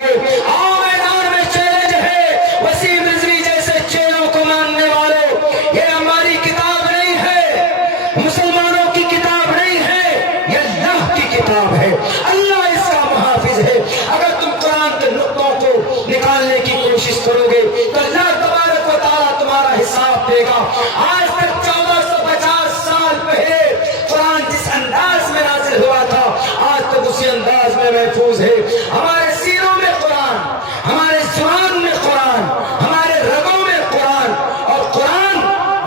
आओ मैदान में चैलेंज है वसीम रिजवी जैसे चेलों को मानने वालों, ये हमारी किताब नहीं है, मुसलमानों की किताब नहीं है, ये अल्लाह की किताब है, अल्लाह इसका मुहाफिज है। अगर तुम कुरान के नुक्तों को निकालने की कोशिश करोगे तो अल्लाह तबारक व तआला तुम्हारा हिसाब देगा। आज तक 1450 साल पहले कुरान जिस अंदाज में नाजिल हुआ था, आज तक उसी अंदाज में महफूज है। हमारे सीनों में कुरान, हमारे जुबान में कुरान, हमारे रगों में कुरान, और कुरान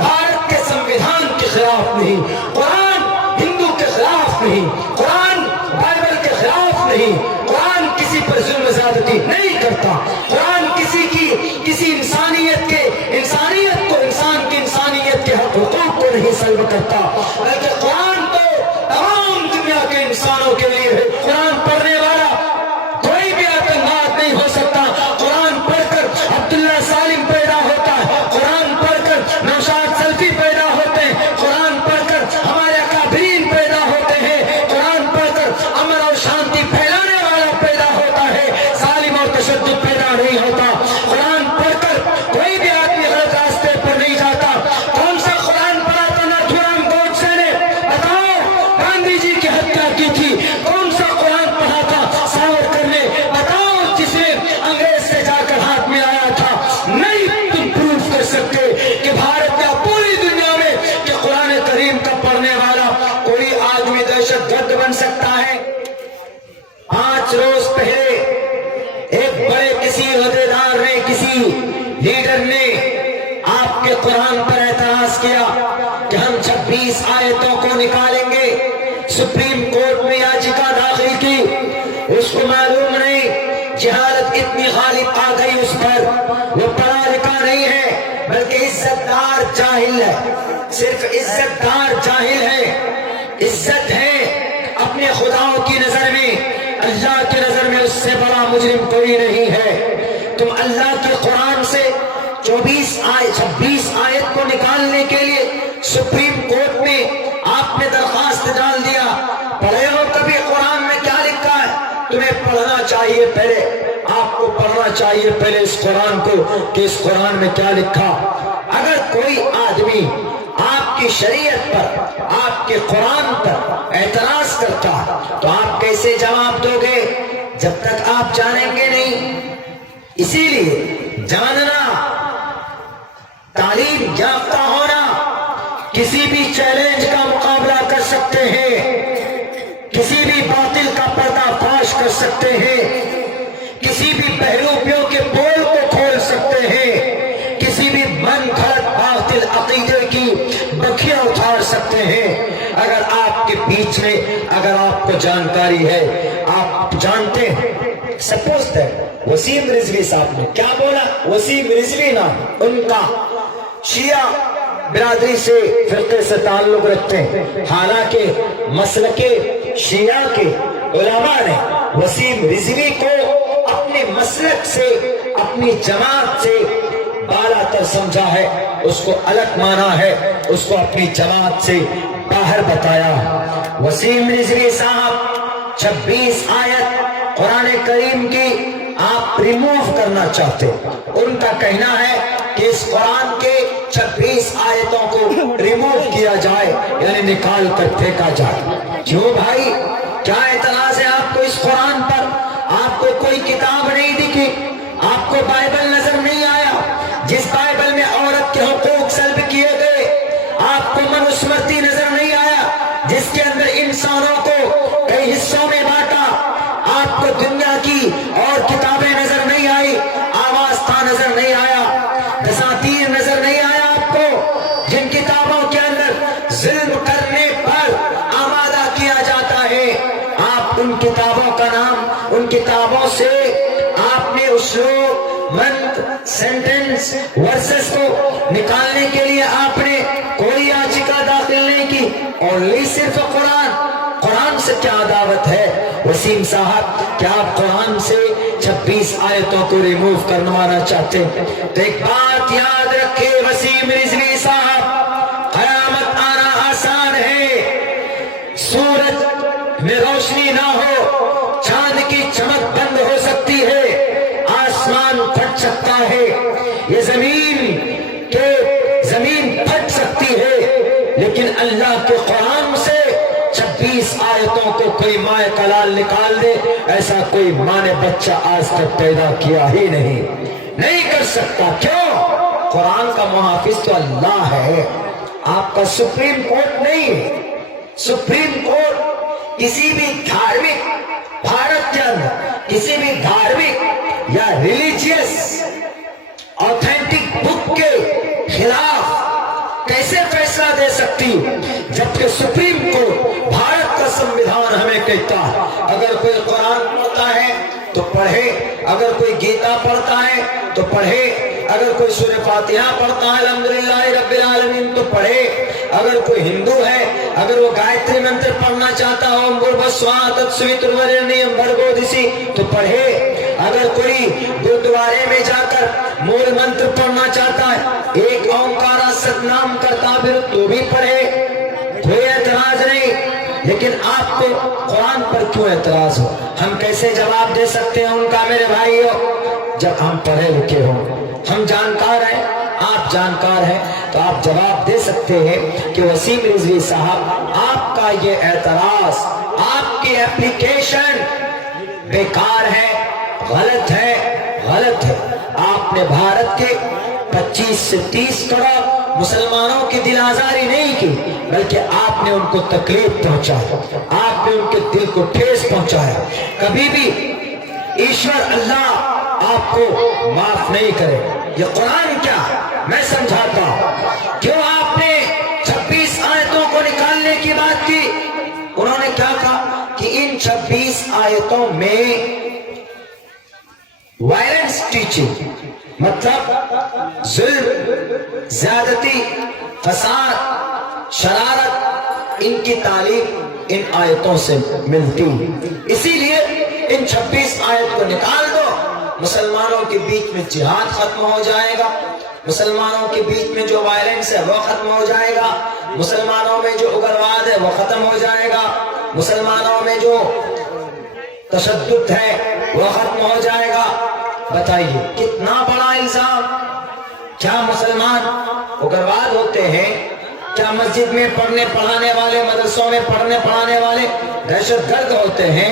भारत के संविधान के खिलाफ नहीं, कुरान हिंदू के खिलाफ नहीं, कुरान बाइबल के खिलाफ नहीं, कुरान किसी पर जुल्म ज्यादती नहीं करता, कुरान किसी इंसानियत को, इंसान की इंसानियत के हक हुकूक को नहीं सल्ब करता, बल्कि कुरान तो तमाम दुनिया के इंसानों के लिए है। कुरान पढ़ने वाला कोई भी आतंकवाद नहीं हो सकता। कुरान पढ़कर अब्दुल्ला सालिम पैदा होता है, कुरान पढ़कर नौशाद सल्फी पैदा होते हैं, कुरान पढ़कर हमारे अकाबरीन पैदा होते हैं, कुरान पढ़कर अमन और शांति फैलाने वाला पैदा होता है, सालिम और तशद्दुद पैदा नहीं होता। कुरान पढ़कर कोई भी आदमी गलत रास्ते पर नहीं जाता। कौन सा कुरान पढ़ा था नाथूराम गोडसे ने? बताओ, गांधी जी की हत्या की थी। कौन सा कुरान पढ़ा था सावरकर ने? बताओ, जिसने अंग्रेज से जाकर हाथ में आया था। नहीं तुम प्रूफ कर सकते कि भारत या पूरी दुनिया में कि कुरान करीम का पढ़ने वाला कोई आदमी दहशतगर्द बन सकता है। 5 रोज पहले एक बड़े किसी अहदेदार ने, किसी लीडर ने आपके कुरान पर एतराज किया कि हम 26 आयतों को निकालेंगे। सुप्रीम कोर्ट में याचिका दाखिल की, उसको मालूम नहीं, जहालत इतनी गालिब आ गई उस पर, वो पढ़ा लिखा नहीं है बल्कि इज्जतदार जाहिल है, सिर्फ इज्जतदार जाहिल है। इज्जत है अपने खुदाओं की नजर में, अल्लाह की नजर में उससे बड़ा मुजरिम कोई नहीं है। तुम अल्लाह के कुरान से 26 आयत को निकालने के लिए सुप्रीम कोर्ट में आपने दरखास्त डाल दिया। पढ़े हो कभी कुरान में क्या लिखा है? तुम्हें पढ़ना चाहिए पहले, आपको पढ़ना चाहिए पहले इस कुरान को कि इस कुरान में क्या लिखा। अगर कोई आदमी आपकी शरीयत पर, आपके कुरान पर एतराज करता तो आप कैसे जवाब दोगे? जब तक आप जानेंगे नहीं। इसीलिए जानना, तालीम याफ्ता होना, किसी भी चैलेंज का मुकाबला कर सकते हैं, किसी भी बातिल का पर्दाफाश कर सकते हैं, किसी भी बहरूपियों के पोल को खोल सकते हैं, किसी भी मन घड़त बातिल अकीदे की बखियां उतार सकते हैं। अगर आपके बीच में, अगर आपको जानकारी है, आप जानते हैं, सपोज दैट वसीम रिजवी साहब ने क्या बोला? वसीम रिजवी ना, उनका शिया बिरादरी से, फिरके से ताल्लुक रखते हैं, हालांकि मसलके शिया के उलमा ने वसीम रिजवी को अपने मसलक से, अपनी जमात से बालातर समझा है, उसको अलग माना है, उसको अपनी जमात से बाहर बताया। वसीम रिजवी साहब 26 आयत कुरान करीम की आप रिमूव करना चाहते। उनका कहना है कि इस कुरान के 26 आयतों को रिमूव किया जाए, यानी निकाल कर फेंका जाए। क्यों भाई, क्या एतराज है आपको इस कुरान पर? आपको कोई किताब नहीं दिखी? आपको बाइबल नजर नहीं आया जिस बाइबल में औरत के हुकूक सल्ब किए गए? आपको मनुस्मृति नजर नहीं आया जिसके अंदर इंसानों को कई हिस्सों में बांटा? आपको दुनिया की और किताबें नजर नहीं आई? आवाज़ नजर नहीं आया? दसातीर नजर नहीं आया आपको जिन किताबों के अंदर जुल्म करने पर आमादा किया जाता है? आप उन किताबों का नाम, उन किताबों से आपने उस्लूब, मंत्र, सेंटेंस, वर्सेस को निकालने के लिए आपने कोई याचिका दाखिल नहीं की। ओनली सिर्फ कुरान से क्या दावत है? वसीम साहब, क्या आप कुरान से 26 आयतों को रिमूव करवाना चाहते हैं? तो एक बात याद रखे वसीम रिजवी साहब, कयामत आना आसान है। सूरज में रोशनी ना हो, चांद की चमक बंद हो सकती है, सकता है, ये जमीन फट सकती है, लेकिन अल्लाह के कुरान से 26 आयतों को कोई माए कलाल निकाल दे, ऐसा कोई माँ ने बच्चा आज तक पैदा किया ही नहीं कर सकता। क्यों? कुरान का मुहाफिज तो अल्लाह है, आपका सुप्रीम कोर्ट नहीं है। सुप्रीम कोर्ट किसी भी धार्मिक, भारत के अंदर किसी भी धार्मिक या रिलीजियस ऑथेंटिक बुक के खिलाफ कैसे फैसला दे सकती, जबकि सुप्रीम कोर्ट भारत का संविधान हमें कहता है अगर कोई कुरान पढ़ता है तो पढ़े, अगर कोई गीता पढ़ता है तो पढ़े, अगर कोई सूरह फातिहा पढ़ता है अल्हम्दुलिल्लाह रब्बिल आलमीन तो पढ़े, अगर कोई हिंदू है अगर वो गायत्री मंत्र पढ़ना चाहता हो ओम भूर्भुवस्सुवः तत्सवितुर्वरेण्यं भर्गो दिशि तो पढ़े, अगर कोई गुरुद्वारे में जाकर मूल मंत्र पढ़ना चाहता है एक ओंकार सतनाम करता फिर तो भी पढ़े, कोई एतराज नहीं। लेकिन आपको कुरान पर क्यों एतराज हो? हम कैसे जवाब दे सकते हैं उनका मेरे भाइयों? जब हम पढ़े लिखे हो, हम जानकार हैं, आप जानकार हैं, तो आप जवाब दे सकते हैं कि वसीम रिजवी साहब आपका ये एतराज, आपकी एप्लीकेशन बेकार है, गलत है। आपने भारत के 25 से 30 करोड़ मुसलमानों की दिल आजारी नहीं की, बल्कि आपने उनको तकलीफ पहुंचाया, आपने उनके दिल को ठेस पहुंचाया। कभी भी ईश्वर अल्लाह आपको माफ नहीं करे। ये कुरान क्या मैं समझाता हूं। क्यों आपने 26 आयतों को निकालने की बात की? उन्होंने क्या कहा कि इन 26 आयतों में वायलेंस टीचिंग मतलब जुल्म, ज्यादती, फसाद, शरारत, इनकी तालीम इन आयतों से मिलती। इसीलिए इन 26 आयत को निकाल दो, मुसलमानों के बीच में जिहाद खत्म हो जाएगा, मुसलमानों के बीच में जो वायलेंस है वो खत्म हो जाएगा, मुसलमानों में जो उग्रवाद है वो खत्म हो जाएगा, मुसलमानों में जो तशद्दुद है वो खत्म हो जाएगा। बताइए कितना बड़ा इल्जाम। क्या मुसलमान उग्रवाद होते हैं? क्या मस्जिद में पढ़ने पढ़ाने वाले, मदरसों में पढ़ने पढ़ाने वाले दहशतगर्द होते हैं?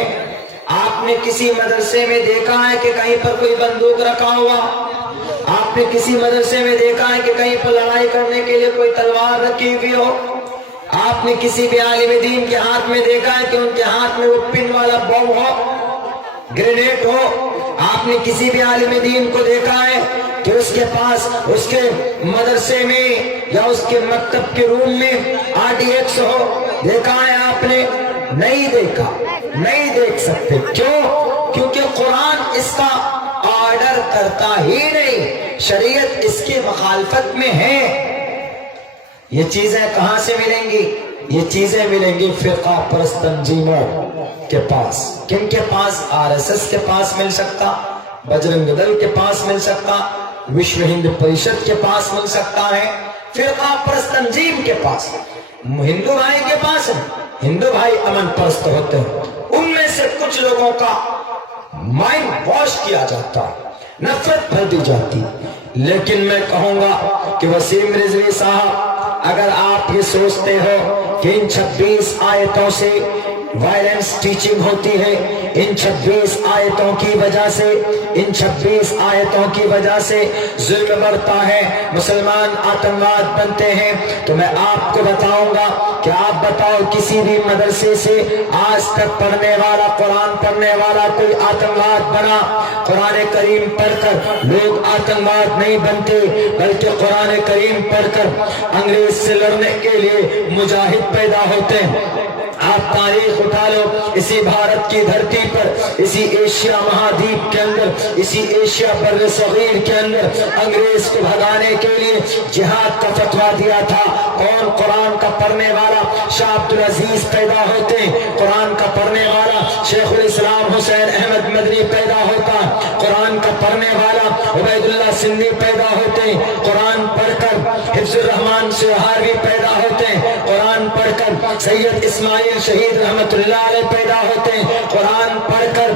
आपने किसी मदरसे में देखा है कि कहीं पर कोई बंदूक रखा हुआ? आपने किसी मदरसे में देखा है कि कहीं पर लड़ाई करने के लिए कोई तलवार रखी हुई हो? आपने किसी भी आलिम दीन के हाथ में देखा है कि उनके हाथ में वो पिन वाला बम हो, ग्रेनेड हो? आपने किसी भी आलिम दीन को देखा है कि उसके पास उसके मदरसे में या उसके मकतब के रूम में RDX हो? देखा है आपने? नहीं देखा, नहीं देख सकते। क्यों? क्योंकि कुरान इसका ऑर्डर करता ही नहीं, शरीयत इसकी मुखालफत में है। ये चीजें कहां से मिलेंगी? ये चीजें मिलेंगी फिरका परस्त तंजीमों के पास। किन के पास? RSS के पास मिल सकता, बजरंग दल के पास मिल सकता, विश्व हिंदू परिषद के पास मिल सकता है, फिरका परस्त तंजीम के पास, हिंदू भाई के पास है। हिंदू भाई अमन परस्त होते हैं, उनमें से कुछ लोगों का माइंड वॉश किया जाता, नफरत भर दी जाती। लेकिन मैं कहूंगा कि वसीम रिजवी साहब, अगर आप ये सोचते हो कि इन 26 आयतों से वायलेंस टीचिंग होती है, इन 26 आयतों की वजह से, इन 26 आयतों की वजह से जुल्म बढ़ता है, मुसलमान आतंकवाद बनते हैं, तो मैं आपको बताऊंगा कि आप बताओ किसी भी मदरसे से आज तक पढ़ने वाला, कुरान पढ़ने वाला कोई आतंकवाद बना? कुरान करीम पढ़कर लोग आतंकवाद नहीं बनते, बल्कि कुरान करीम पढ़कर अंग्रेज से लड़ने के लिए मुजाहिद पैदा होते हैं। आप तारीख उठा लो, इसी भारत की धरती पर, इसी एशिया महाद्वीप के अंदर, इसी एशिया बर्रे सगीर के अंदर अंग्रेज को भगाने के लिए जिहाद का फतवा दिया था। कौन? कुरान का पढ़ने वाला शाह अब्दुल अजीज पैदा होते हैं, कुरान का पढ़ने वाला शेखुल इस्लाम हुसैन अहमद मदनी पैदा होता, कुरान का पढ़ने वाला उबैदुल्लाह सिंधी पैदा होते हैं, कुरान पढ़कर हिफ्जुर रहमान सुहारवी पैदा होते हैं, कुरान पढ़कर सैयद इस्माइल शहीद रहमतुल्लाह अलैह पैदा होते हैं, कुरान पढ़कर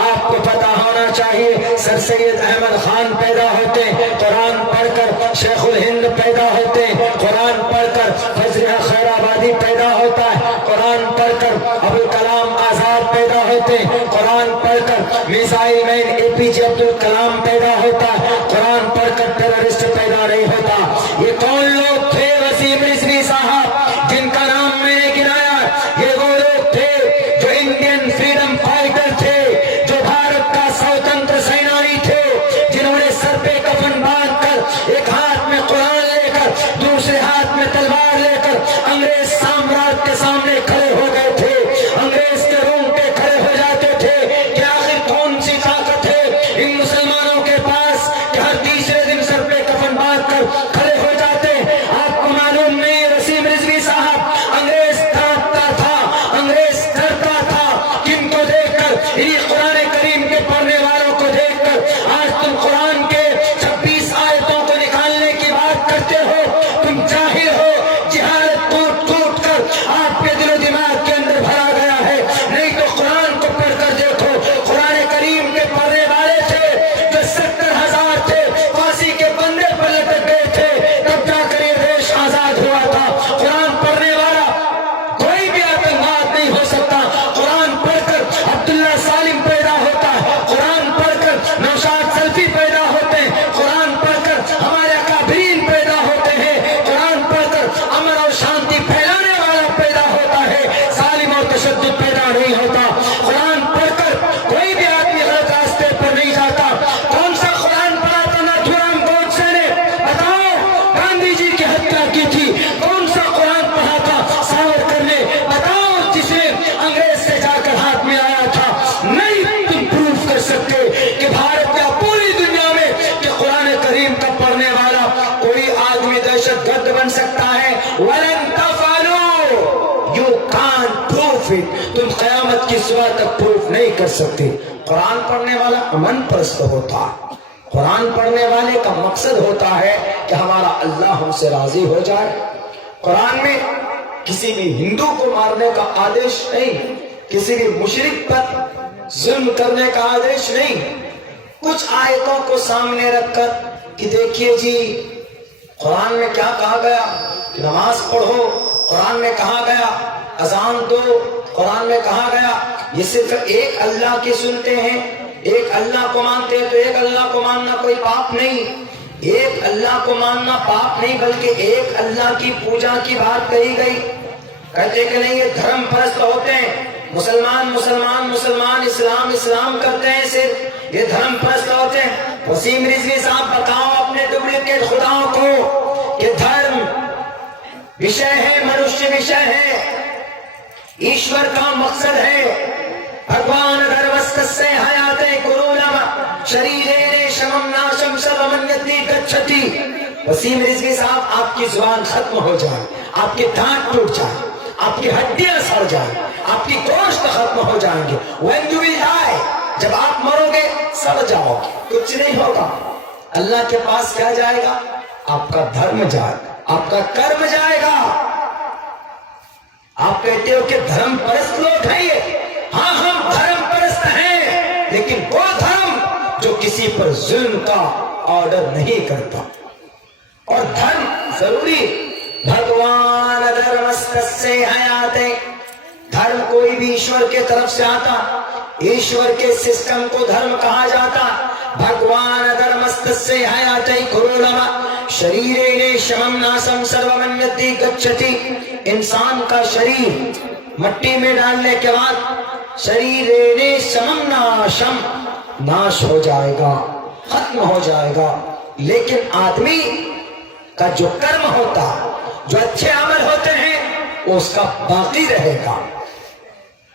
आपको पता होना چاہیے سر سید احمد خان پیدا ہوتے قرآن پڑھ کر، شیخ الہند پیدا ہوتے قرآن پڑھ کر، فضل خیر آبادی پیدا ہوتا ہے قرآن پڑھ کر، ابوالکلام آزاد پیدا ہوتے قرآن پڑھ کر، میزائل مین اے پی جے عبد الکلام پیدا ہوتا ہے قرآن پڑھ کر، ٹیررسٹ پیدا نہیں ہوتا۔ یہ کون لوگ تھے وسیم رضوی صاحب جن کا نام میں نے گنایا؟ یہ وہ لوگ تھے جو انڈین فریڈم فائٹر تھے، جو بھارت کا سوتنتر سینانی تھے، جنہوں نے سر پہ کفن باندھ کر، ایک ہاتھ میں قرآن لے کر، دوسرے ہاتھ میں تلوار لے کر انگریز سامراج کے سامنے کھڑے ہو گئے تھے، انگریز کے رونگٹے کھڑے ہو جاتے تھے کہ آخر کون سی طاقت ہے ان مسلمانوں کے پاس کہ ہر تیسرے دن سر پہ کفن باندھ کر کھڑے ہو جاتے۔ آپ کو معلوم نہیں وسیم رضوی صاحب، انگریز ڈانٹتا تھا، انگریز ڈرتا تھا کن کو دیکھ کر؟ انہیں قرآن کریم کے پڑھنے والوں کو دیکھ کر۔ آج تم قرآن کے 26 آیتوں کو نکالنے کی بات کرتے ہو، تم جاہل ہو، جہالت ٹوٹ ٹوٹ کر آپ کے دل و دماغ کے اندر بھرا گیا ہے۔ نہیں تو قرآن کو پڑھ کر دیکھو، قرآن کریم کے پڑھنے والے تھے جو 70,000 تھے، پھانسی کے بندے پر لٹک گئے تھے، تب جا کر یہ دیش آزاد ہوا تھا۔ قرآن پڑھنے والا کوئی بھی آتنکواد نہیں ہو سکتا۔ قرآن پڑھ کر عبداللہ سالم پیدا ہوتا ہے، قرآن پڑھ کر نوشاد سلفی پیدا ہوتے ہیں، قرآن پڑھ کر ہمارے اکابرین پیدا ہوتے ہیں، قرآن پڑھ کر امن اور شانتی پھیلانے والا پیدا ہوتا ہے، ظالم اور تشدد پیدا نہیں ہوتا۔ قرآن پڑھ کر کوئی بھی آدمی غلط راستے پر نہیں جاتا۔ کون سا قرآن پڑھا تھا ناتھورام گوڈسے نے؟ بتاؤ، گاندھی جی کی ہتیا کی تھی، کون سا قرآن پڑھا تھا ساورکر نے؟ بتاؤ، جس نے انگریز سے جا کر ہاتھ میں آیا تھا۔ نہیں تم پروف کر سکتے کہ بھارت یا پوری دنیا میں کہ قرآن کریم کا پڑھنے والا کوئی آدمی دہشت گرد بن سکتا ہے۔ وَلَن تَفْعَلُوا، you can't prove it، تم قیامت کی صبح تک پروف نہیں کر سکتے۔ قرآن پڑھنے والا امن پرست ہوتا ہے، قرآن پڑھنے والے کا مقصد ہوتا ہے کہ ہمارا اللہ ہم سے راضی ہو جائے۔ قرآن میں کسی بھی ہندو کو مارنے کا آدیش نہیں، کسی بھی مشرک پر ظلم کرنے کا آدیش نہیں۔ کچھ آیتوں کو سامنے رکھ کر کہ دیکھیے جی قرآن میں کیا کہا گیا کہ نماز پڑھو، قرآن میں کہا گیا اذان دو، قرآن میں کہا گیا یہ صرف ایک اللہ کی سنتے ہیں، ایک اللہ کو مانتے ہیں، تو ایک اللہ کو ماننا کوئی پاپ نہیں، ایک اللہ کو ماننا پاپ نہیں، بلکہ ایک اللہ کی پوجا کی بات کہی گئی۔ کہتے کہ نہیں یہ دھرم پرست ہوتے ہیں، مسلمان مسلمان مسلمان، اسلام اسلام کرتے ہیں، صرف یہ دھرم پرست ہوتے ہیں۔ وسیم رضوی صاحب بتاؤ اپنے ڈپلیکیٹ خداؤں کو کہ دھرم وشے ہے، منشیہ وشے ہے، ایشور کا مقصد ہے۔ بھگوان دھرمستسے حیاتے کرونم شریرے شمم ناشم سرومنیتی گچھتی۔ وسیم رضوی صاحب آپ کی زبان ختم ہو جائے، آپ کے دانت ٹوٹ جائے، آپ کی ہڈیاں سڑ جائیں، آپ کی گوشت ختم ہو جائیں گے۔ when you will die، جب آپ مرو گے سڑ جاؤ گے، کچھ نہیں ہوگا۔ اللہ کے پاس کیا جائے گا؟ آپ کا دھرم جائے گا، آپ کا کرم جائے گا۔ آپ کہتے ہو کہ دھرم پرست لوگ ہیں یہ، ہاں ہم دھرم پرست ہیں، لیکن وہ دھرم جو کسی پر ظلم کا آرڈر نہیں کرتا۔ اور دھرم ضروری، بھگوان دھرمستسے حیاتے، دھرم کوئی بھی ایشور کے طرف سے آتا، ایشور کے سسٹم کو دھرم کہا جاتا۔ بھگوان دھرمستسے حیاتے کرونم شریرے شمم ناسم سرومنیتی گچھتی۔ انسان کا شریر مٹی میں ڈالنے کے بعد شریرے شمم ناشم، ناش ہو جائے گا، ختم ہو جائے گا، لیکن آدمی کا جو کرم ہوتا، جو اچھے عمل ہوتے ہیں، وہ اس کا باقی رہے گا۔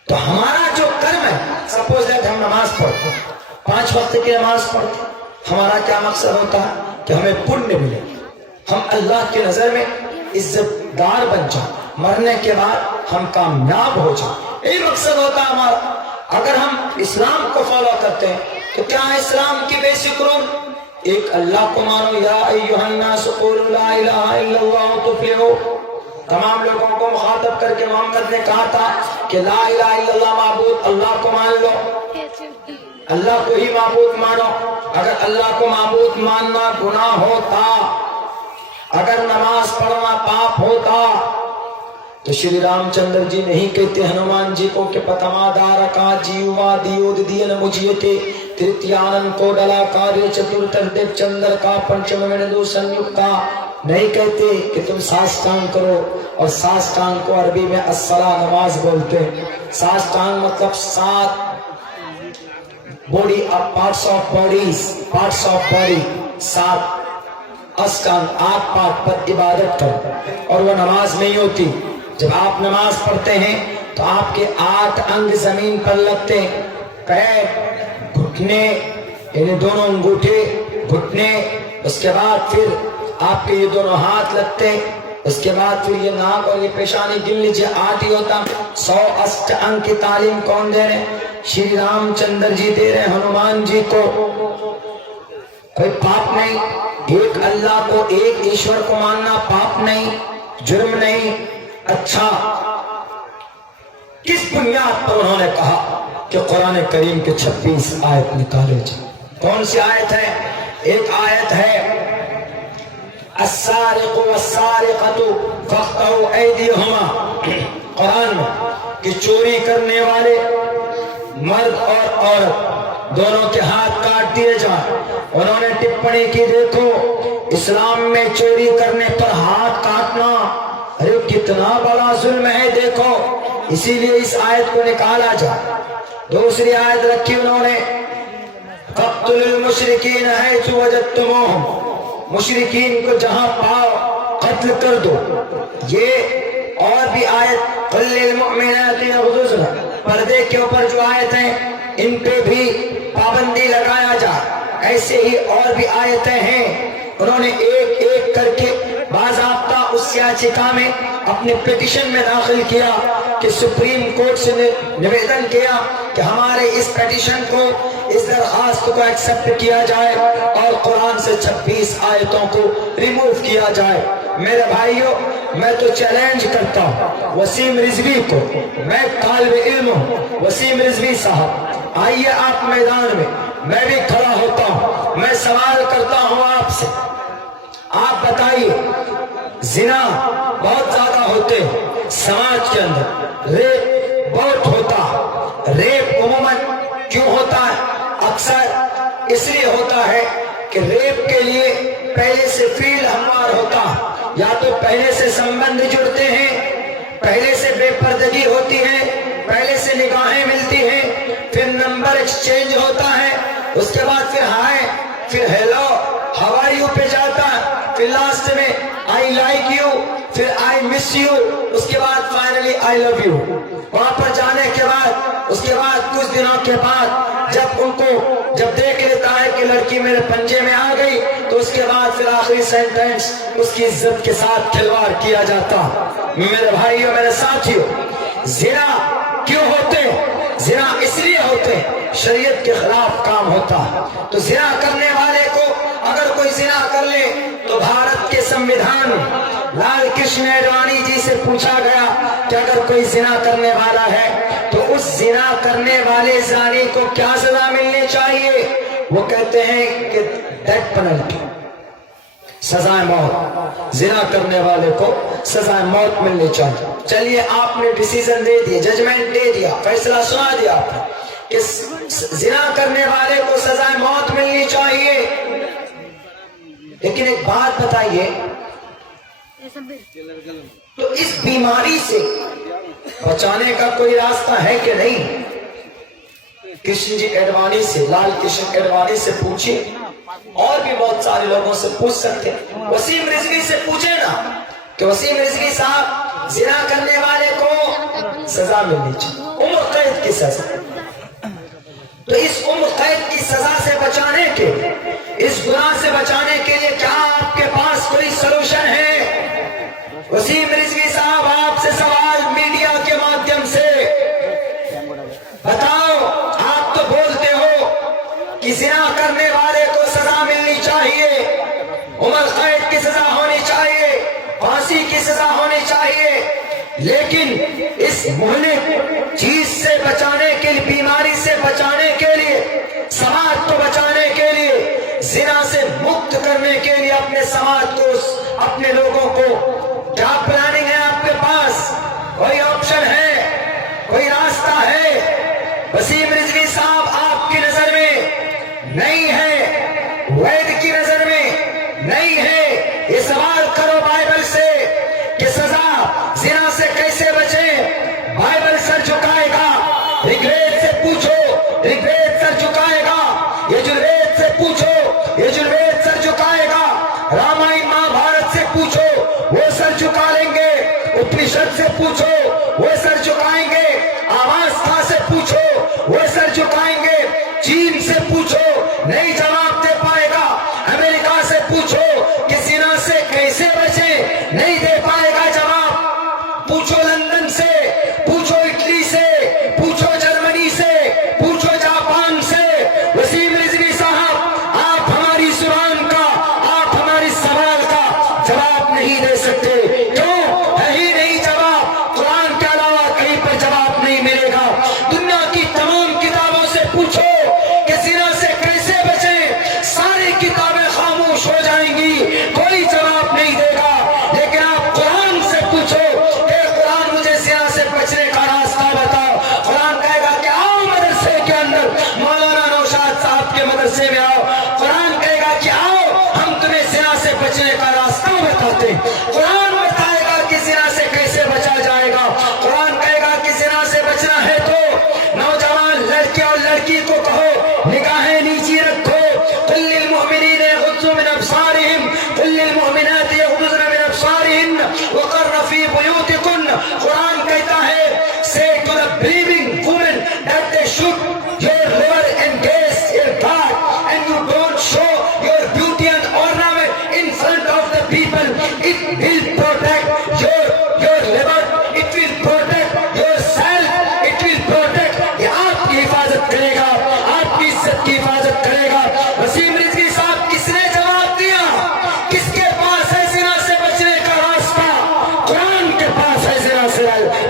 تو ہمارا جو کرم ہے، سپوز دیٹ ہم نماز پڑھتے ہیں، 5 وقت کی نماز پڑھتے ہیں، ہمارا کیا مقصد ہوتا ہے کہ ہمیں پنیہ ملے، ہم اللہ کی نظر میں عزت دار بن جائیں، مرنے کے بعد ہم کامیاب ہو جائیں، یہی مقصد ہوتا ہے ہمارا۔ اگر ہم اسلام کو فالو کرتے ہیں تو کیا ہے اسلام کی بیسک رول؟ ایک اللہ کو مانو، یا ایھا الناس قولوا لا الہ الا اللہ تفلحوا۔ تمام لوگوں کو مخاطب کر کے محمد نے کہا تھا کہ لا الہ الا اللہ معبود اللہ کو مان لو۔ اللہ کو ہی معبود مانو. اگر اللہ کو معبود ماننا گناہ ہوتا، اگر نماز پڑھنا پاپ ہوتا، تو شری رام چندر جی نہیں کہتے ہنومان جی کو کہ پتمادارکا جیوا دیود دین مجیتے ترتیانن کو ڈلا کاریہ چترتر چندر کا پنچم ویندو سنیکتا. نہیں کہتے کہ تم ساشٹانگ کرو، اور ساشٹانگ کو عربی میں الصلاۃ نماز بولتے ہیں. ساشٹانگ مطلب 7 باڈی پارٹس آف باڈی 7 اسٹانگ 8 پارٹ پر عبادت کرو، اور وہ نماز نہیں ہوتی. جب آپ نماز پڑھتے ہیں تو آپ کے 8 انگ زمین پر لگتے ہیں، پیر، گھٹنے یعنی دونوں انگوٹھے، گھٹنے، اس کے بعد پھر آپ کے یہ دونوں ہاتھ لگتے ہیں، اس کے بعد پھر یہ ناک اور یہ پیشانی. گن لیجیے 8 ہی ہوتا. 100 اشٹ انگ کی تعلیم کون دے رہے ہیں؟ شری رام چندر جی دے رہے ہیں ہنومان جی کو. کوئی پاپ نہیں. ایک اللہ کو، ایک ایشور کو ماننا پاپ نہیں، جرم نہیں. اچھا، کس بنیاد پر انہوں نے کہا کہ قرآن کریم کے 26 آیت نکالے جائیں؟ کون سی آیت ہے؟ ایک آیت ہے السارق والسارقۃ فاقطعوا ایدیہما، قرآن میں، کہ چوری کرنے والے مرد اور عورت دونوں کے ہاتھ کاٹ دیے جائیں. انہوں نے ٹپڑی کی، دیکھو اسلام میں چوری کرنے پر ہاتھ کاٹنا ارے کتنا بڑا ظلم ہے، دیکھو. اسی لیے اس آیت کو نکالا جائے. دوسری آیت رکھی انہوں نے قتل المشرکین حیث وجدتموہم، مشرکین کو جہاں پاؤ قتل کر دو. یہ اور بھی آیت قل للمؤمنات یغضضن، پردے کے اوپر جو آیت ہیں ان پہ بھی پابندی لگایا جائے. ایسے ہی اور بھی آیتیں ہیں. انہوں نے ایک ایک کر کے باضابطہ اس یاچکا میں اپنے پیٹیشن میں داخل کیا کہ سپریم کورٹ سے نویدن کیا کہ ہمارے اس پیٹیشن کو، اس درخواست کو ایکسپٹ کیا جائے اور قرآن سے 26 آیتوں کو ریموو کیا جائے. میرے بھائیوں، میں تو چیلنج کرتا ہوں وسیم رضوی کو، میں طالب علم ہوں. وسیم رضوی صاحب آئیے آپ میدان میں، میں بھی کھڑا ہوتا ہوں. میں سوال کرتا ہوں آپ سے، آپ بتائیے زنا بہت زیادہ ہوتے ہیں سماج کے اندر، ریپ بہت ہوتا. ریپ عموماً کیوں ہوتا ہے؟ اکثر اس لیے ہوتا ہے کہ ریپ کے لیے پہلے سے فیل ہموار ہوتا، یا تو پہلے سے سمبند جڑتے ہیں، پہلے سے بے پردگی ہوتی ہے، پہلے سے نگاہیں ملتی ہیں، پھر نمبر ایکسچینج ہوتا ہے، اس کے بعد پھر ہائے، پھر ہیلو، ہوائیو پہ جاتا، پھر لاسٹ میں آئی لائک یو، پھر آئی مس یو، اس کے بعد فائنلی آئی لو یو. وہاں پر جانے کے بعد، اس کے بعد کچھ دنوں کے بعد جب دیکھ لیتا ہے کہ لڑکی میرے پنجے میں آ گئی، تو اس کے بعد پھر آخری سینٹنس اس کی عزت کے ساتھ کھلواڑ کیا جاتا. میرے بھائیوں، میرے ساتھیوں، زنا کیوں ہوتے؟ زنا اس لیے ہوتے شریعت کے خلاف کام ہوتا. تو زنا کرنے والے کو اگر کوئی زنا کر لے تو بھارت کے سمویدھان میں لال کرشن اڈوانی جی سے پوچھا گیا کہ اگر کوئی زنا کرنے والا ہے تو اس زنا کرنے والے زانی کو کیا سزا ملنی چاہیے؟ وہ کہتے ہیں کہ ڈیتھ پینلٹی، سزائے موت. زنا کرنے والے کو سزائے موت ملنی چاہیے. چلیے، آپ نے ڈیسیژن دے دیا، ججمنٹ دے دیا، فیصلہ سنا دیا آپ نے کہ زنا کرنے والے کو سزائے موت ملنی چاہیے. لیکن ایک بات بتائیے، تو اس بیماری سے بچانے کا کوئی راستہ ہے کہ نہیں؟ کرشن جی اڈوانی سے، لال کرشن اڈوانی سے پوچھیں، اور بھی بہت سارے لوگوں سے پوچھ سکتے ہیں. وسیم رضوی سے پوچھیں نا کہ وسیم رضوی صاحب، زنا کرنے والے کو سزا ملنی چاہیے، عمر قید کی سزا. تو اس عمر قید کی سزا سے بچانے کے، اس گناہ سے بچانے کے لیے کیا آپ کے پاس کوئی سلوشن ہے؟ وسیم رضوی صاحب، آپ سے سوال میڈیا کے مادھیم سے، بتاؤ، آپ تو بولتے ہو کہ زنا کرنے والے کو سزا ملنی چاہیے، عمر قید کی سزا ہونی چاہیے، پھانسی کی سزا ہونی چاہیے، لیکن اس مہلک چیز سے بچانے کے لیے، بیماری سے بچانے کے لیے समाज को बचाने के लिए, जिना से मुक्त करने के लिए अपने समाज को, अपने लोगों को क्या प्लानिंग है आपके पास? कोई ऑप्शन है, कोई रास्ता है? वसीम रिजवी साहब आपकी नजर में नहीं है, वैद की नजर में नहीं है। ये सवाल करो बाइबल से कि सजा जिना से कैसे बचे। Bible sir झुकाएगा। ऋग्वेद से पूछो, ऋग्वेद सर झुकाएगा। यजुर्वेद से पूछो, यजुर्वेद सर झुकाएगा। रामायण महाभारत से पूछो, वो सर झुका लेंगे। उपनिषद से पूछो, वो सर झुकाएंगे। अवस्था से पूछो, वो सर झुकाएंगे। चीन से पूछो, नहीं जवाब दे पाएगा। अमेरिका से पूछो कि जिना से कैसे बचे, नहीं दे पाएगा जवाब। पूछो लंदन से, पूछो इटली से, पूछो जर्मनी से, पूछो जापान से। वसीम रिजवी साहब, आप हमारी जुबान का, आप हमारी सवाल का जवाब नहीं दे सकते। क्यों? है ही नहीं जवाब। कुरान के अलावा कहीं पर जवाब नहीं मिलेगा। दुनिया की तमाम किताबों से पूछो कि जिना से कैसे बचे, सारी किताबें खामोश हो जाएंगी, कोई जवाब नहीं देगा। लेकिन आप कुरान से पूछो कि कुरान मुझे जिना से बचने का रास्ता बताओ। कुरान कहेगा कि आओ मदरसे के अंदर, मौलाना नौशाद साहब के मदरसे में आओ। कुरान कहेगा कि आओ हम तुम्हें जिना से बचने का रास्ता बताते हैं। कुरान बताएगा कि जिना से कैसे बचा जाएगा। कुरान कहेगा कि जिना से बचना है तो नौजवान लड़के और लड़की को कहो निगाहें नीची रखो। कुल्लिल मुमिनीन यग़ुद्दू मिन अब्सारिहिम, कुल्लिल मुमिनाति यग़ुद्दून मिन अब्सारिहिन्न वक़र्न फ़ी बुयूतिकुन्न। कुरान कहता है say to the believing women that they should your liver engage your God and you don't show your beauty and ornament in front of the people. It will protect your liver, it will protect yourself, it will protect, ये आपकी हिफाजत करेगा, आपकी इज्जत की हिफाजत करेगा। वसीम रिजवी साहब, किसने जवाब दिया? किसके पास है जिना से बचने का रास्ता? कुरान के पास है जिना से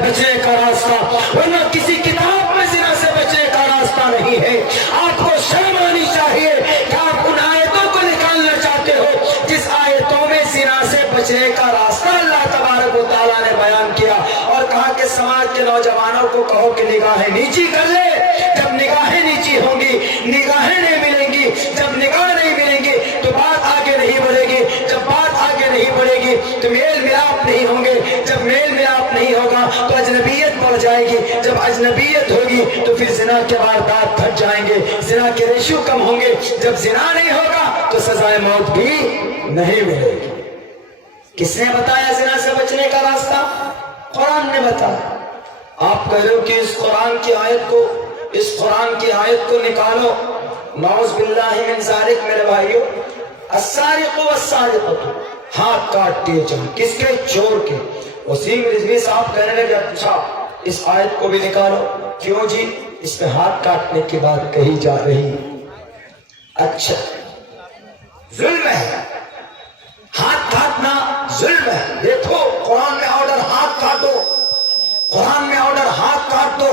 बचने का रास्ता, वरना किसी किताब में जिना से बचने का रास्ता नहीं है। आपको शर्म आनी चाहिए कि आप उन आयतों को निकालना चाहते हो जिस आयतों में जिना से बचने का रास्ता अल्लाह तबारक व तआला ने बयान किया। और कहा कि समाज के नौजवानों को कहो कि निगाहें नीची कर ले। जब निगाहें नीची होंगी, निगाहें नहीं मिलेंगी, जब निगाह नहीं मिलेंगी तो बात आगे नहीं बढ़ेगी। जब बात आगे नहीं बढ़ेगी तो मेल मिलाप नहीं होंगे। जब मेल मिलाप नहीं होगा तो अजनबियत बढ़ जाएगी। जब अजनबियत होगी तो फिर जिना के वारदात घट जाएंगे, जिना के रेशियो कम होंगे। जब जिना नहीं होगा तो सजाए मौत भी नहीं मिलेगी। किसने बताया जिना से बचने का रास्ता? कुरान ने बताया। आप कह रहे हो कि इस कुरान की आयत को, इस कुरान की आयत को निकालो। नौज़ बिल्लाहि मिन ज़ालिक। मेरे भाइयों, अस्सारिक़ु वस्सारिक़तु, हाथ काट दिए जाएं। किसके? चोर के। वसीम रिजवी साहब कहने लगे अच्छा इस आयत को भी निकालो। क्यों जी? इसमें हाथ काटने की बात कही जा रही। अच्छा, जुल्म है, हाथ काटना जुल्म है। देखो कुरान में ऑर्डर हाथ काटो, कुरान में ऑर्डर हाथ काट दो।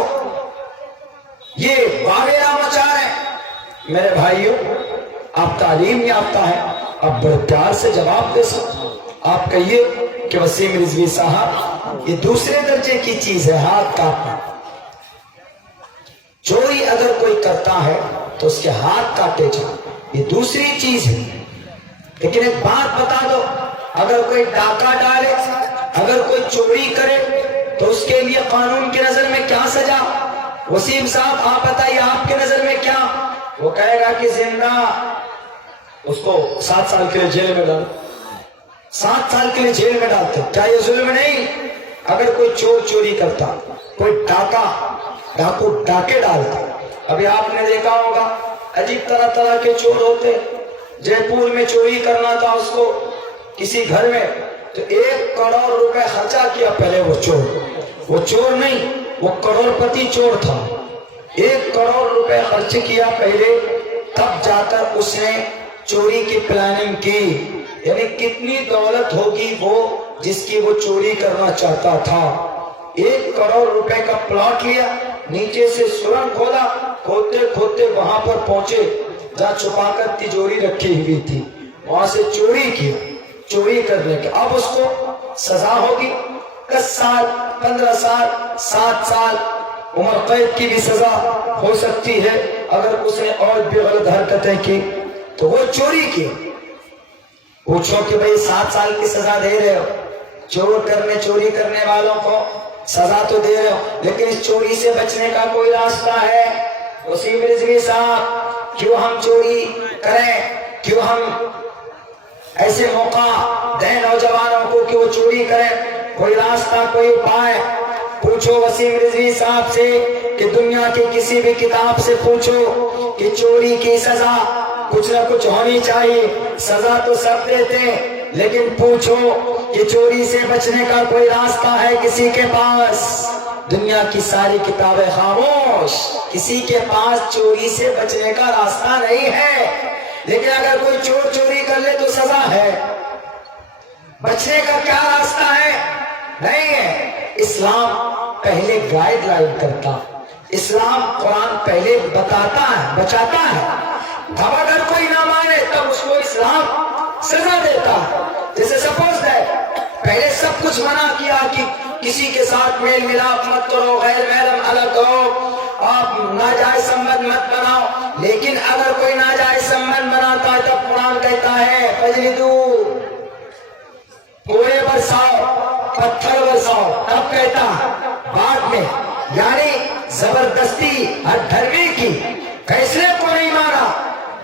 ये वावेला मचा रहे। मेरे भाइयों, आप तालीम याफ्ता है, आप बड़े प्यार से जवाब दे सकते। आप कहिए कि वसीम रिजवी साहब ये दूसरे दर्जे की चीज है हाथ काटना। चोरी अगर कोई करता है तो उसके हाथ काटे जाए, ये दूसरी चीज है। लेकिन एक बात बता दो, अगर कोई डाका डाले, अगर कोई चोरी करे तो उसके लिए कानून की नजर में क्या सजा? वसीम साहब आप बताइए, आपके नजर में क्या? वो कहेगा कि जिंदा, उसको 7 साल के लिए जेल में डालो। 7 साल के लिए जेल में डालते, क्या ये जुल्म नहीं? अगर कोई चोर चोरी करता, कोई डाकू डाके डालता। अभी आपने देखा होगा अजीब तरह तरह के चोर होते। जयपुर में चोरी करना था उसको किसी घर में, तो 1 करोड़ रुपए खर्चा किया। पहले वो चोर नहीं, वो करोड़पति चोर था। 1 करोड़ रुपए खर्च किया पहले, तब जाकर उसने चोरी की प्लानिंग की। यानी कितनी दौलत होगी वो जिसकी वो चोरी करना चाहता था। 1 करोड़ रुपए का प्लॉट लिया, नीचे से सुरंग खोदा, खोदते खोदते वहां पर पहुंचे जहाँ छुपाकर तिजोरी रखी हुई थी, वहां से चोरी की, चोरी करने के। अब उसको सजा होगी 10 साल, 15 साल, 7 साल उम्र कैद की भी सजा हो सकती है अगर उसने और भी गलत हरकतें की तो। वो चोरी की, पूछो कि भाई 7 साल की सजा दे रहे हो, चोरी करने वालों को सजा तो दे रहे हो, लेकिन इस चोरी से बचने का कोई रास्ता है? वसीम रिजवी साहब, क्यों हम चोरी करें? क्यों हम ऐसे मौका दें नौजवानों को कि वो चोरी करें? कोई रास्ता, कोई उपाय? पूछो वसीम रिजवी साहब से कि दुनिया की किसी भी किताब से पूछो कि चोरी की सजा कुछ ना कुछ होनी चाहिए। सजा तो सब देते हैं, लेकिन पूछो कि चोरी से बचने का कोई रास्ता है किसी के पास? दुनिया की सारी किताबें खामोश, किसी के पास चोरी से बचने का रास्ता नहीं है। लेकिन अगर कोई चोर चोरी कर ले तो सजा है, बचने का क्या रास्ता है? नहीं है। इस्लाम पहले गाइडलाइन करता, इस्लाम कुरान पहले बताता है, बचाता है। अब अगर कोई ना माने तब उसको इस्लाम सजा देता है। जैसे सपोज है पहले सब कुछ मना किया कि किसी के साथ मेल मिलाप मत करो, गैर महरम अलग करो, आप नाजायज संबंध मत बनाओ। लेकिन अगर कोई नाजायज संबंध बनाता है तब कुरान कहता है फजलिदू, कोड़े बरसाओ, पत्थर बरसाओ। तब कहता बाद में, यानी जबरदस्ती हर धर्मी की फैसले को नहीं माना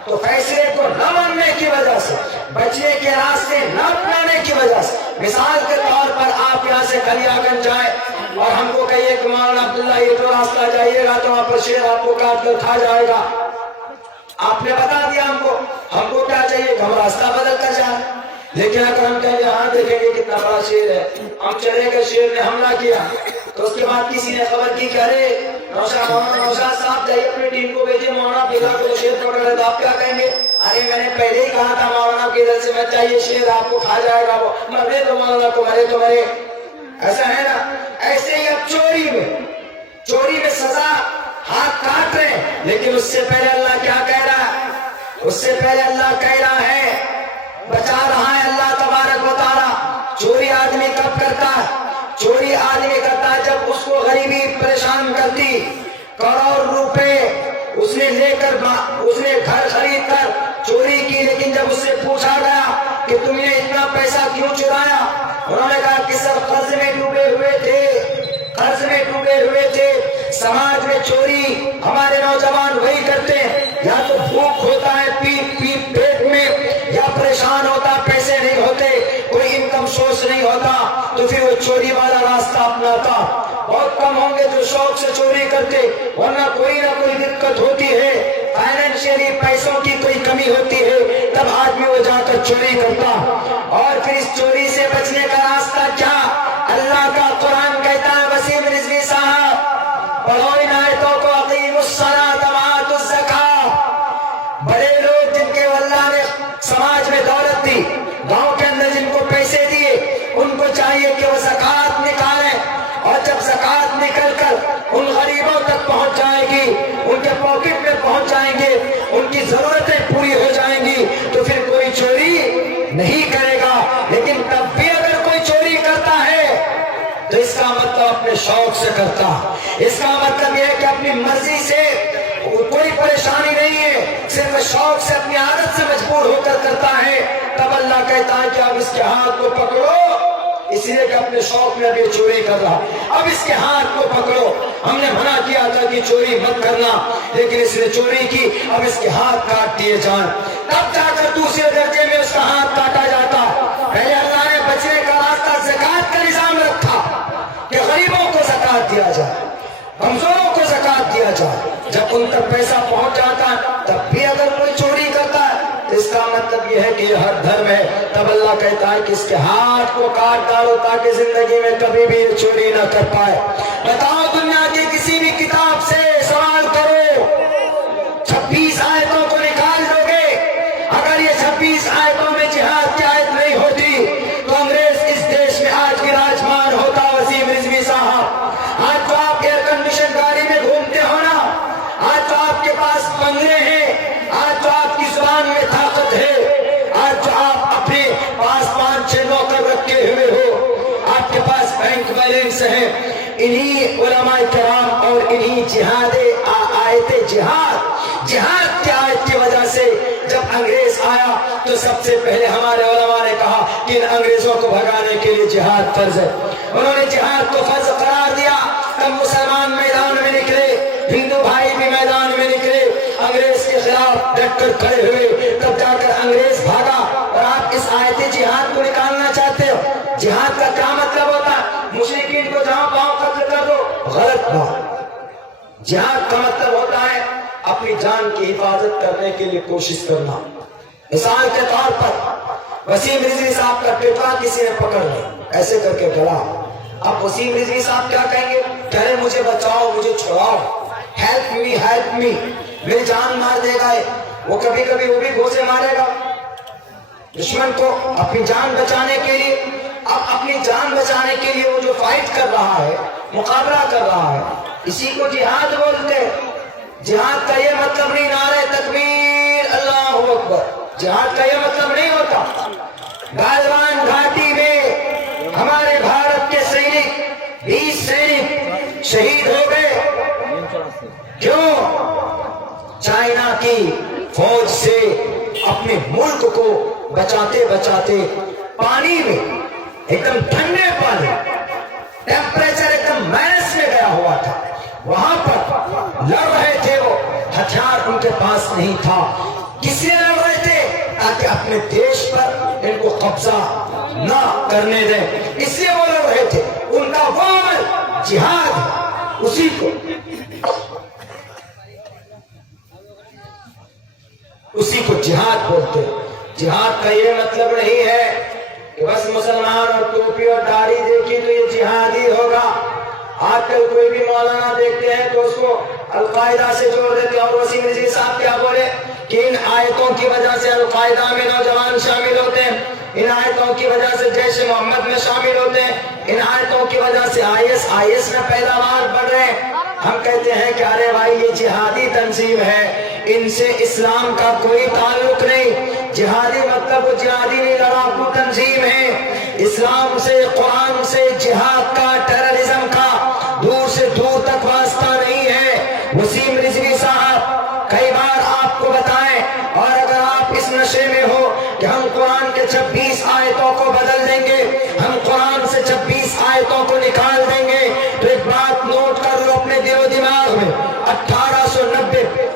तो फैसले को न मानने की वजह से, बचने के रास्ते न अपनाने की वजह से। मिसाल के तौर पर आप यहाँ से खलियागंज जाए और हमको कहिए कि मौलाना अब्दुल्ला ये तो रास्ता जाइएगा तो वहां पर शेर आपको काट कर खा जाएगा। आपने बता दिया हमको क्या चाहिए, हम रास्ता बदल कर जाए। लेकिन अगर हम कहेंगे हाँ देखेंगे कितना बड़ा शेर है, हम चले गए, शेर ने हमला किया, तो उसके बाद किसी ने खबर की कि अरे नौशाद साहब जाइए अपनी टीम को भेजिए, मौलाना फिजा को शेर पकड़ रहे, तो आप क्या कहेंगे? अरे मैंने पहले ही कहा था मौलाना की इधर से मत चाहिए, शेर आपको खा जाएगा, वो मरे तो मौलाना को मरे तो मरे। ऐसा है ना? ऐसे ही अब चोरी में सजा हाथ काट रहे, लेकिन उससे पहले अल्लाह क्या कह रहा है? उससे पहले अल्लाह कह रहा है, बचा रहा है अल्लाह तबारक व तआला। चोरी आदमी कब करता है? चोरी आदमी करता है जब उसको गरीबी परेशान करती। करोड़ रुपए उसने घर खरीद कर चोरी की, लेकिन जब उससे पूछा गया कि तुमने इतना पैसा क्यों चुराया, उन्होंने कहा कि सब कर्ज में डूबे हुए थे। समाज में चोरी हमारे नौजवान वही करते हैं, या तो भूख होता है पीप पेट में, या परेशान होता, पैसे नहीं होते, कोई इनकम सोर्स नहीं होता, तो फिर वो चोरी वाला रास्ता अपनाता। बहुत कम होंगे जो शौक से चोरी करते, वरना कोई ना कोई दिक्कत होती है, फाइनेंशियली पैसों की कोई कमी होती है, तब आदमी वो जाकर चोरी करता। और फिर इस चोरी से बचने का रास्ता क्या? अल्लाह का कुरान कहता है, वसीम रिजवी साहब पढ़ो इन आयतों को, अकीमुस्सलात व आतुज़ ज़कात। बड़े लोग जिनके अल्लाह ने समाज में दौलत दी, गांव के अंदर जिनको पैसे दिए, उनको चाहिए कि वो ज़कात निकालें, और जब ज़कात निकल कर उन गरीबों तक पहुंच जाएगी, उनके पॉकेट में पहुंच जाएंगे, उनकी जरूरतें पूरी हो जाएंगी, तो फिर कोई चोरी नहीं करेगा। लेकिन तब भी अगर कोई चोरी करता है तो इसका मतलब अपने शौक से करता, इसका मतलब यह है कि अपनी मर्जी से, कोई परेशानी नहीं है, सिर्फ शौक से अपनी आदत से मजबूर होकर करता है। तब अल्लाह कहता है कि अब इसके हाथ को पकड़ो, इसलिए कि अपने शौक में भी चोरी कर रहा, अब इसके हाथ को पकड़ो। हमने मना किया था कि चोरी मत करना, लेकिन इसने चोरी की, अब इसके हाथ काट दिए जाएं। तब जाकर दूसरे दर्जे में उसका हाथ काटा जाता। पहले अल्लाह ने बचने का रास्ता ज़कात का निजाम रखा कि गरीबों को ज़कात दिया जाए, कमजोरों को ज़कात दिया जाए। जब उन तक पैसा पहुंच जाता है तब भी अगर कोई चोरी करता है तो इसका मतलब यह है कि यह हर धर्म है। तब अल्लाह कहता है कि इसके हाथ को काट डालो ताकि जिंदगी में कभी भी ये चोरी न कर पाए। बताओ, दुनिया की किसी भी किताब से सवाल करो, 26 आयतों को निकाल दोगे। अगर ये 26 आयतों में जिहाद की आयत नहीं होती तो अंग्रेज इस देश में आज विराजमान होता। वसीम रिजवी साहब, आज तो आप एयर कंडीशन गाड़ी में घूमते हो ना, आज तो आप वायलेंस है, इन्हीं उलमा किराम और इन्हीं आयत जिहाद की आयत की वजह से जब अंग्रेज आया तो सबसे पहले हमारे उलमा ने कहा कि इन अंग्रेजों को भगाने के लिए जिहाद फर्ज है। उन्होंने जिहाद को फर्ज करार दिया। तब मुसलमान मैदान में निकले, हिंदू भाई भी मैदान में निकले, अंग्रेज के खिलाफ डट कर खड़े हुए। तब जाकर अंग्रेज भागा। और आप इस आयत जिहाद को निकालना चाहते हो? जिहाद का क्या मतलब होता है? मुशरिकीन को जहां पाओ कत्ल कर दो, गलत बात। जिहाद का मतलब होता है अपनी जान की हिफाजत करने के लिए कोशिश करना। मिसाल के तौर पर वसीम रिजवी साहब का टिटवा किसी ने पकड़ लिया, ऐसे करके गला। अब वसीम रिजवी साहब क्या कहेंगे? कह रहे मुझे बचाओ, मुझे छुड़ाओ, हेल्प मी, मेरी जान मार देगा। वो कभी कभी वो भी घोंसे मारेगा दुश्मन को अपनी जान बचाने के लिए। अब अपनी जान बचाने के लिए वो जो फाइट कर रहा है, मुकाबला कर रहा है, इसी को जिहाद बोलते हैं। जिहाद का ये मतलब नहीं नारे तकबीर अल्लाहू अकबर, जिहाद का ये मतलब नहीं होता। गालवान घाटी में हमारे भारत के सैनिक 20 सैनिक शहीद हो गए। क्यों? चाइना की फौज से अपने मुल्क को बचाते बचाते पानी में, एकदम ठंडे पानी, टेम्परेचर एकदम माइनस में गया हुआ था, वहां पर लड़ रहे थे। वो हथियार उनके पास नहीं था। किसलिए लड़ रहे थे? ताकि अपने देश पर इनको कब्जा ना करने दें, इसलिए वो लड़ रहे थे। उनका वो अमल जिहाद, उसी को जिहाद बोलते। जिहाद का ये मतलब नहीं है कि बस मुसलमान और टोपी और दाढ़ी देखी तो ये जिहादी होगा। आजकल कोई भी मौलाना देखते हैं तो उसको अलकायदा से जोड़ देते हैं। और वसीम रिजवी साहब क्या बोले कि इन आयतों की वजह से अलकायदा में नौजवान शामिल होते हैं, इन आयतों की वजह से जैश मोहम्मद में शामिल होते हैं, इन आयतों की वजह से आईएस में पैदावार बढ़ रहे हैं। हम कहते हैं कि अरे भाई ये जिहादी तंजीम है, इनसे इस्लाम का कोई ताल्लुक नहीं। जिहादी मतलब वो जिहादी नहीं, लड़ाकू तंजीम है। इस्लाम से, कुरान से, जिहाद का, टेररिज्म का दूर से दूर तक वास्ता नहीं है। वसीम रिजवी साहब कई बार आपको बताएं, और अगर आप इस नशे में हो कि हम कुरान के 26 आयतों को बदल देंगे, हम कुरान से 26 आयतों को निकाल देंगे, तो एक बात नोट कर लो अपने दिलो दिमाग में।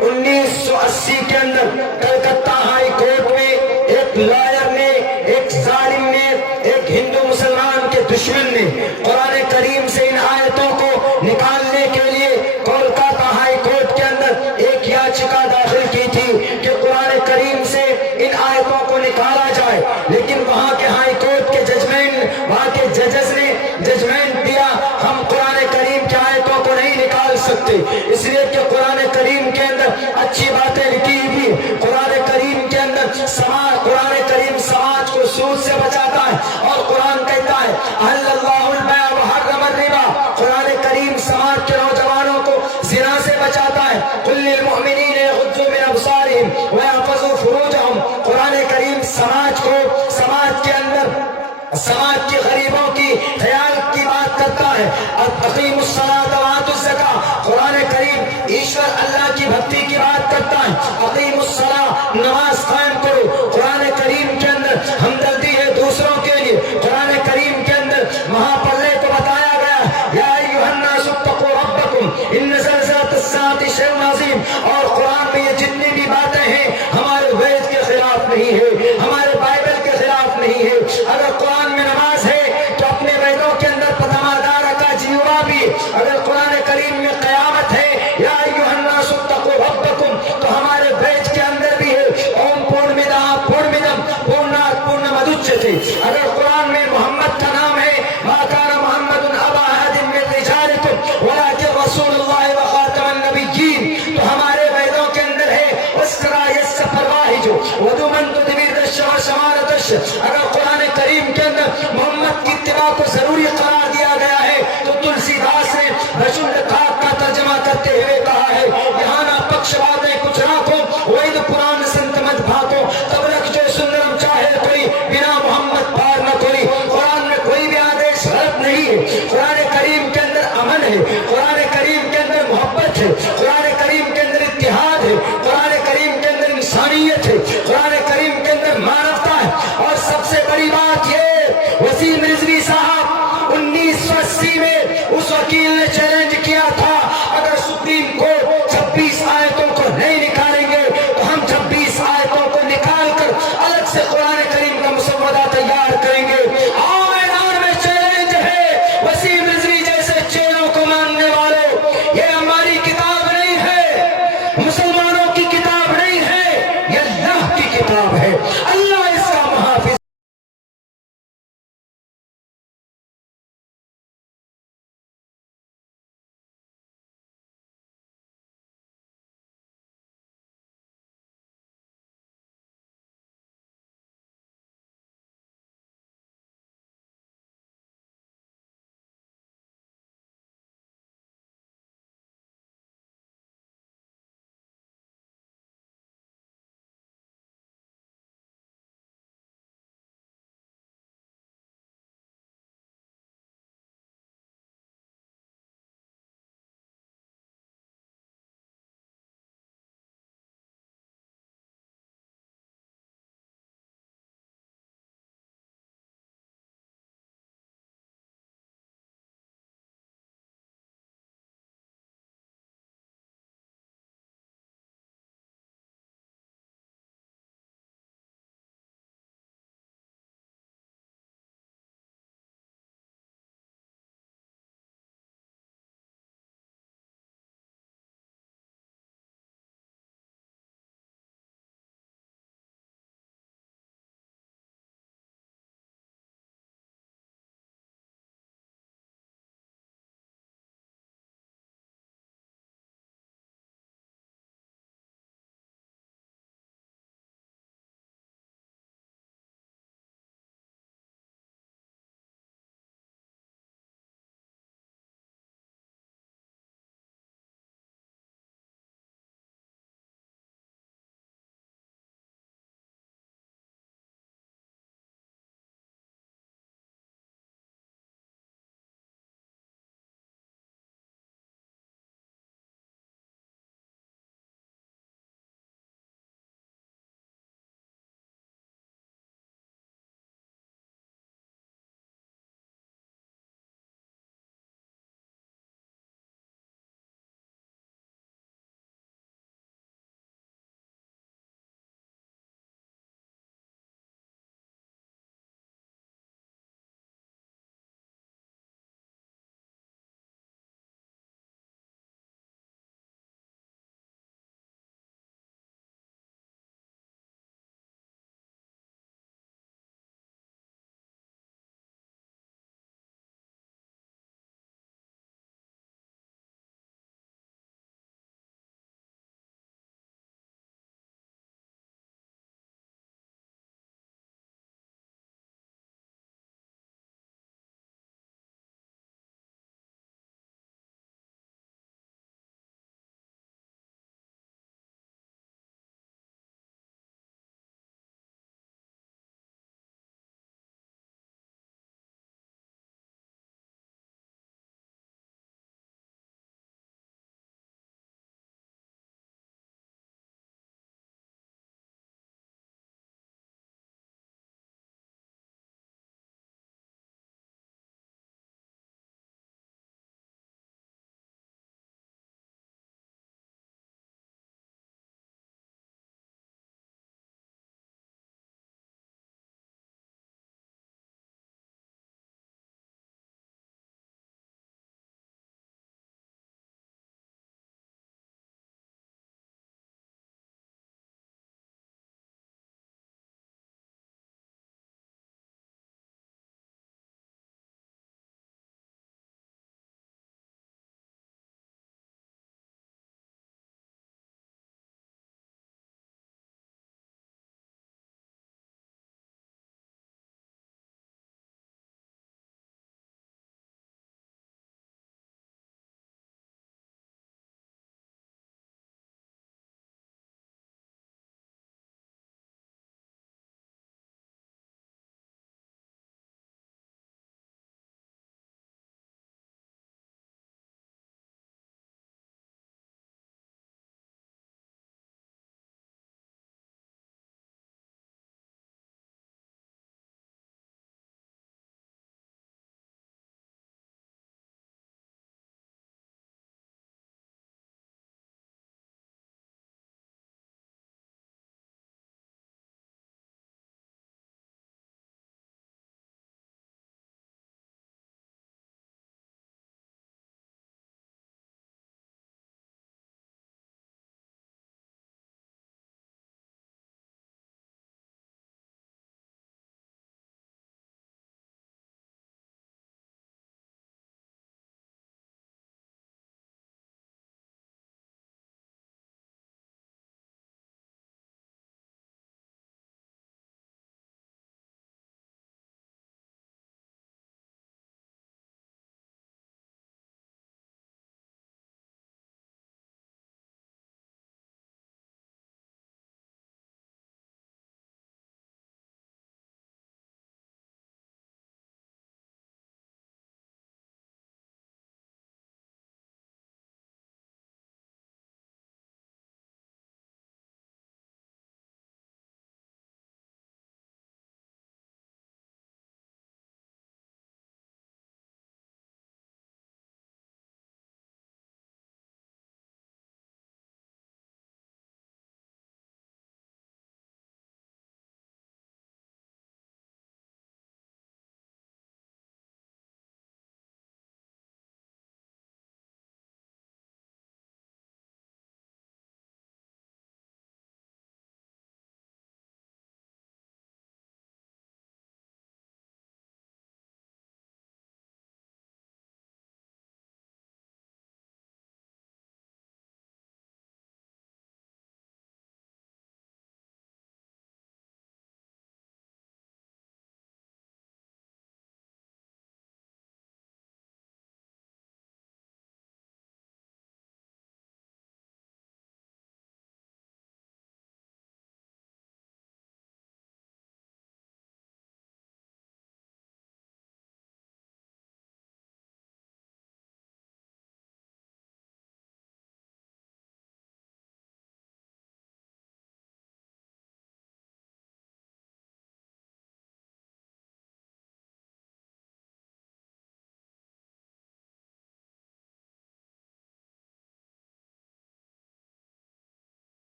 1980 के अंदर कलकत्ता हाई कोर्ट में एक लॉयर ने, एक जालिम ने, एक हिंदू मुसलमान के दुश्मन ने कुरान करीम से इन आयतों को निकालने के लिए कोलकाता हाई कोर्ट के अंदर एक याचिका दाखिल की थी कि कुरान करीम से इन आयतों को निकाला जाए। लेकिन वहां के हाई कोर्ट के वहां के जजेस ने जजमेंट दिया, हम कुरान करीम की आयतों को नहीं निकाल सकते, इसलिए कि कुरान करीम के अंदर अच्छी बातें लिखी हुई। कुरान करीम के अंदर कुरान करीम समाज को सूद से बचाता है, और कुरान कहता है अहल्लल्लाहुल बैअ व हर्रमर रिबा। कुरान करीम समाज के नौजवानों को जिना से बचाता है। कुल्लिल मुमिनीन यग़ुद्दू मिन अब्सारिहिम व यहफ़ज़ू फुरूजहुम। कुरान करीम समाज को, समाज के अंदर समाज के गरीबों की ख्याल की बात करता है। अक़ीमुस्सलात व आतुज़्ज़कात। कुरान करीम ईश्वर अल्लाह की भक्ति की बात करता है। अक़ीमुस्सला, नमाज कायम करो। कुरान करीम के अंदर हमदर्दी है दूसरों के लिए। कुरान करीम के अंदर महापर्ले को बताया गया, या अय्युहन्नासु इत्तक़ू रब्बकुम इन्न ज़लज़लतस्साअति शैउन अज़ीम। और कुरान में ये जितनी भी बातें हैं हमारे वेद के खिलाफ नहीं है, हमारे बाइबल के खिलाफ नहीं है। अगर कुरान में नमाज है तो अपने वेदों के अंदर पतमादार का जीवा भी। अगर कुरान करीम में क़यामत है, या अय्युहन्नासु इत्तक़ू रब्बकुम, तो हमारे वेद के अंदर भी है ओम पूर्णमिदः पूर्णमिदं पूर्णात् पूर्णमुदच्यते। अगर कुरान में मोहम्मद का नाम है, मा कान मुहम्मदुन अबा अहदिन मिन रिजालिकुम वलाकिन रसूलुल्लाह व खातमुन नबिय्यीन, तो हमारे वेदों के अंदर है वस्करा यस्स फरवाहिजु वदुमन तुदबिरश व शमारतश। अगर कुरान करीम के अंदर मोहम्मद की इत्तिबा को जरूरी करार दिया गया है, तो तुलसीदास ने रशुल खाक का तर्जमा करते हुए कहा है, यहाँ ना पक्षवाद है कुछ राखो, वैद पुराण संत मत भाको, तब रख जो सुंदरम चाहे कोई, बिना मोहम्मद पार न कोई। कुरान में कोई भी आदेश गलत नहीं है। कुरान کتاب ہے۔ اللہ